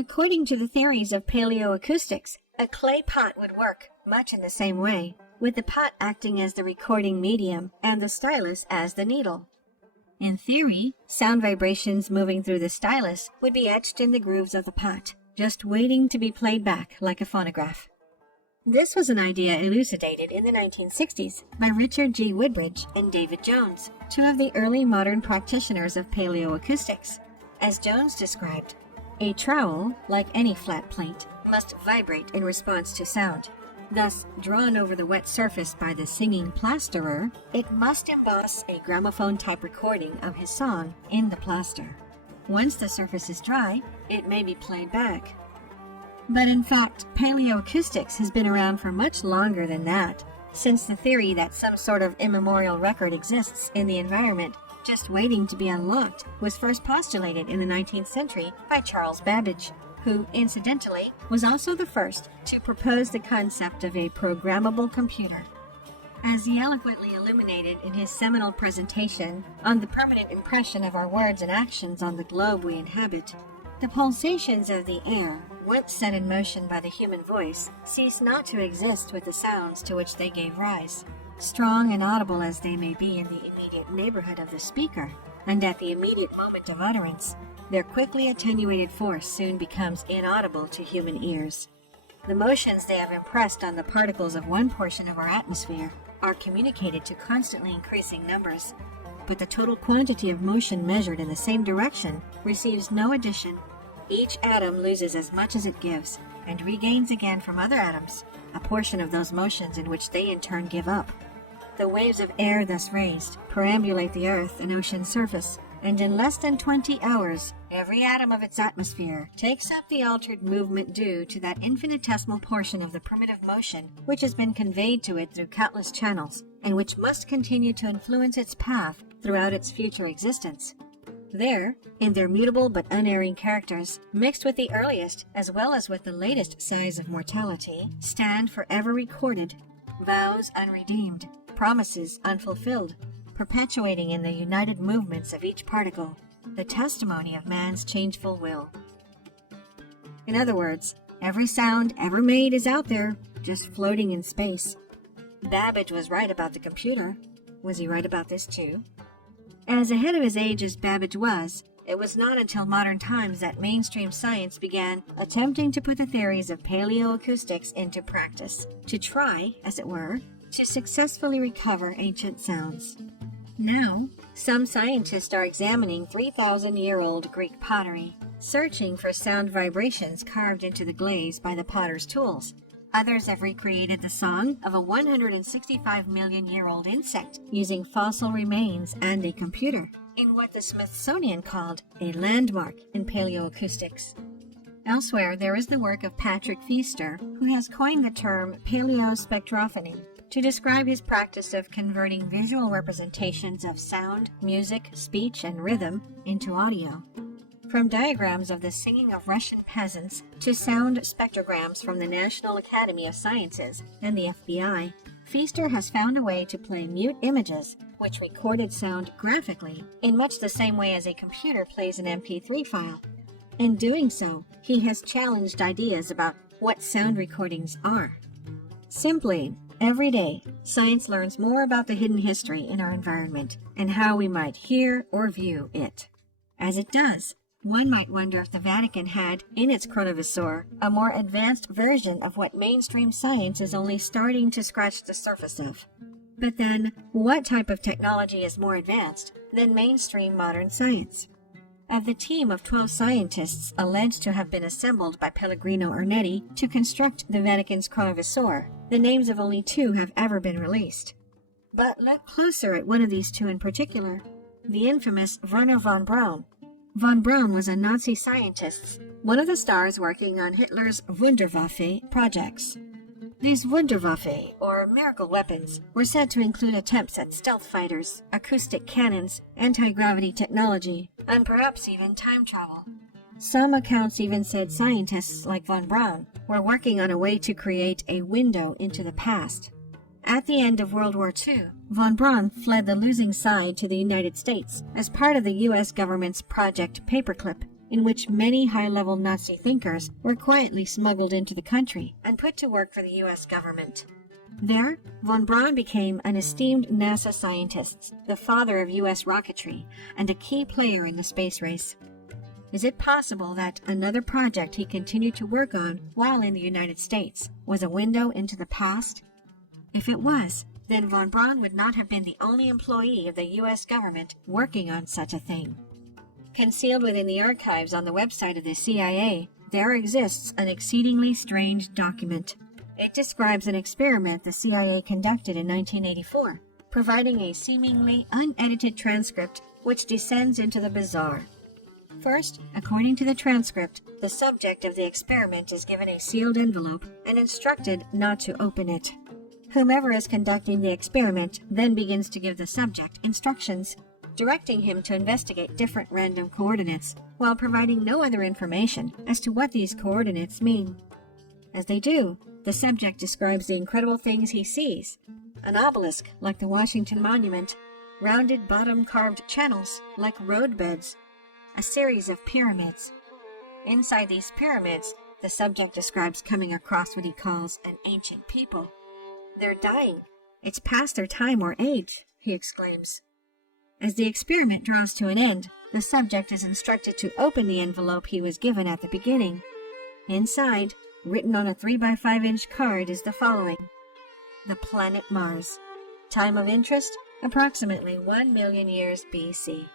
According to the theories of paleoacoustics, a clay pot would work much in the same way, with the pot acting as the recording medium and the stylus as the needle. In theory, sound vibrations moving through the stylus would be etched in the grooves of the pot, just waiting to be played back like a phonograph. This was an idea elucidated in the 1960s by Richard G. Woodbridge and David Jones, two of the early modern practitioners of paleoacoustics. As Jones described, a trowel, like any flat plate, must vibrate in response to sound. Thus, drawn over the wet surface by the singing plasterer, it must emboss a gramophone-type recording of his song in the plaster. Once the surface is dry, it may be played back. But in fact, paleoacoustics has been around for much longer than that, since the theory that some sort of immemorial record exists in the environment just waiting to be unlocked was first postulated in the 19th century by Charles Babbage, who, incidentally, was also the first to propose the concept of a programmable computer. As he eloquently illuminated in his seminal presentation on the permanent impression of our words and actions on the globe we inhabit, the pulsations of the air, once set in motion by the human voice, cease not to exist with the sounds to which they gave rise, strong and audible as they may be in the immediate neighborhood of the speaker, and at the immediate moment of utterance. Their quickly attenuated force soon becomes inaudible to human ears. The motions they have impressed on the particles of one portion of our atmosphere are communicated to constantly increasing numbers, but the total quantity of motion measured in the same direction receives no addition. Each atom loses as much as it gives, and regains again from other atoms a portion of those motions in which they in turn give up. The waves of air thus raised perambulate the earth and ocean surface, and in less than 20 hours, every atom of its atmosphere takes up the altered movement due to that infinitesimal portion of the primitive motion which has been conveyed to it through countless channels, and which must continue to influence its path throughout its future existence. There, in their mutable but unerring characters, mixed with the earliest as well as with the latest sighs of mortality, stand forever recorded, vows unredeemed, promises unfulfilled, perpetuating in the united movements of each particle the testimony of man's changeful will. In other words, every sound ever made is out there, just floating in space. Babbage was right about the computer. Was he right about this too? As ahead of his age as Babbage was, it was not until modern times that mainstream science began attempting to put the theories of paleoacoustics into practice, to try, as it were, to successfully recover ancient sounds. Now, some scientists are examining 3,000-year-old Greek pottery, searching for sound vibrations carved into the glaze by the potter's tools. Others have recreated the song of a 165-million-year-old insect using fossil remains and a computer, in what the Smithsonian called a landmark in paleoacoustics. Elsewhere, there is the work of Patrick Feaster, who has coined the term paleospectrophony to describe his practice of converting visual representations of sound, music, speech, and rhythm into audio. From diagrams of the singing of Russian peasants to sound spectrograms from the National Academy of Sciences and the FBI, Feaster has found a way to play mute images which recorded sound graphically in much the same way as a computer plays an MP3 file. In doing so, he has challenged ideas about what sound recordings are. Simply, every day, science learns more about the hidden history in our environment and how we might hear or view it. As it does, one might wonder if the Vatican had, in its Chronovisor, a more advanced version of what mainstream science is only starting to scratch the surface of. But then, what type of technology is more advanced than mainstream modern science? Of the team of 12 scientists alleged to have been assembled by Pellegrino Ernetti to construct the Vatican's Chronovisor, the names of only 2 have ever been released. But look closer at one of these 2 in particular, the infamous Werner von Braun. Von Braun was a Nazi scientist, one of the stars working on Hitler's Wunderwaffe projects. These Wunderwaffe, or miracle weapons, were said to include attempts at stealth fighters, acoustic cannons, anti-gravity technology, and perhaps even time travel. Some accounts even said scientists like von Braun were working on a way to create a window into the past. At the end of World War II, von Braun fled the losing side to the United States as part of the U.S. government's Project Paperclip, in which many high-level Nazi thinkers were quietly smuggled into the country and put to work for the U.S. government. There, von Braun became an esteemed NASA scientist, the father of U.S. rocketry, and a key player in the space race. Is it possible that another project he continued to work on while in the United States was a window into the past? If it was, then von Braun would not have been the only employee of the U.S. government working on such a thing. Concealed within the archives on the website of the CIA, there exists an exceedingly strange document. It describes an experiment the CIA conducted in 1984, providing a seemingly unedited transcript which descends into the bizarre. First, according to the transcript, the subject of the experiment is given a sealed envelope and instructed not to open it. Whomever is conducting the experiment then begins to give the subject instructions, directing him to investigate different random coordinates, while providing no other information as to what these coordinates mean. As they do, the subject describes the incredible things he sees: an obelisk like the Washington Monument, rounded bottom-carved channels like roadbeds, a series of pyramids. Inside these pyramids, the subject describes coming across what he calls an ancient people. They're dying. It's past their time or age, he exclaims. As the experiment draws to an end, the subject is instructed to open the envelope he was given at the beginning. Inside, written on a 3x5-inch card, is the following: the planet Mars. Time of interest, approximately 1 million years BC.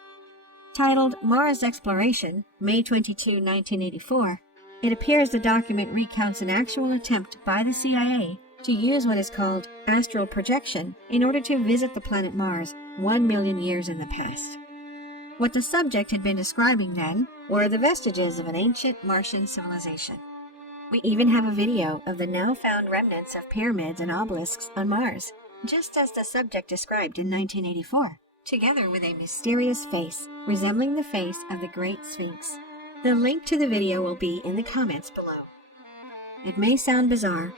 Titled Mars Exploration, May 22, 1984, it appears the document recounts an actual attempt by the CIA to use what is called astral projection in order to visit the planet Mars 1 million years in the past. What the subject had been describing then were the vestiges of an ancient Martian civilization. We even have a video of the now found remnants of pyramids and obelisks on Mars, just as the subject described in 1984. Together with a mysterious face resembling the face of the Great Sphinx. The link to the video will be in the comments below. It may sound bizarre,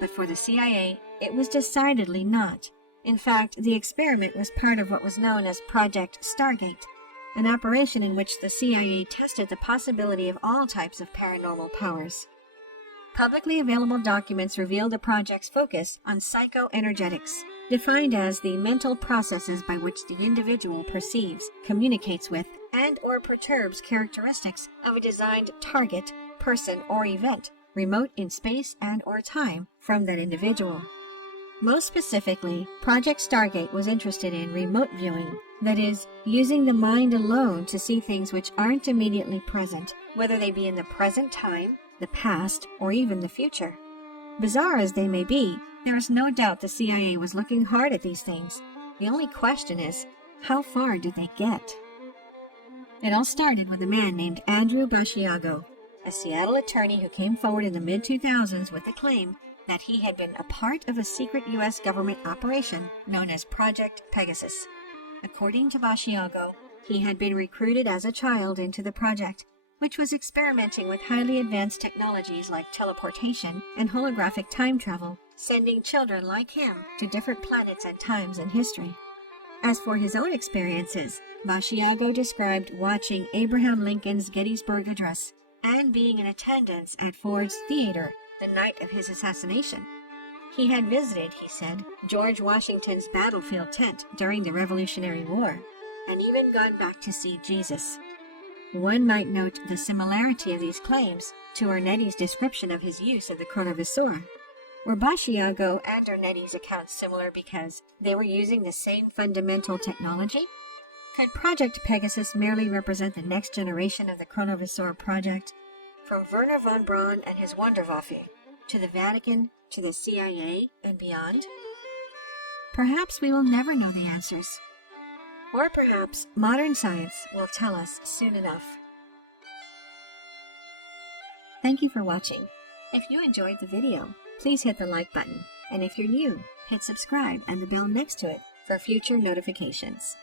but for the CIA, it was decidedly not. In fact, the experiment was part of what was known as Project Stargate, an operation in which the CIA tested the possibility of all types of paranormal powers. Publicly available documents reveal the project's focus on psychoenergetics, defined as the mental processes by which the individual perceives, communicates with, and/or perturbs characteristics of a designed target, person, or event, remote in space and/or time from that individual. Most specifically, Project Stargate was interested in remote viewing, that is, using the mind alone to see things which aren't immediately present, whether they be in the present time, the past, or even the future. Bizarre as they may be, there is no doubt the CIA was looking hard at these things. The only question is, how far did they get? It all started with a man named Andrew Basiago, a Seattle attorney who came forward in the mid-2000s with the claim that he had been a part of a secret U.S. government operation known as Project Pegasus. According to Basiago, he had been recruited as a child into the project, which was experimenting with highly advanced technologies like teleportation and holographic time travel, sending children like him to different planets and times in history. As for his own experiences, Basiago described watching Abraham Lincoln's Gettysburg Address and being in attendance at Ford's Theater the night of his assassination. He had visited, he said, George Washington's battlefield tent during the Revolutionary War, and even gone back to see Jesus. One might note the similarity of these claims to Ornetti's description of his use of the Chronovisor. Were Basiago and Ornetti's accounts similar because they were using the same fundamental technology? Could Project Pegasus merely represent the next generation of the Chronovisor project? From Wernher von Braun and his Wunderwaffe, to the Vatican, to the CIA, and beyond? Perhaps we will never know the answers. Or perhaps modern science will tell us soon enough. Thank you for watching. If you enjoyed the video, please hit the like button, and if you're new, hit subscribe and the bell next to it for future notifications.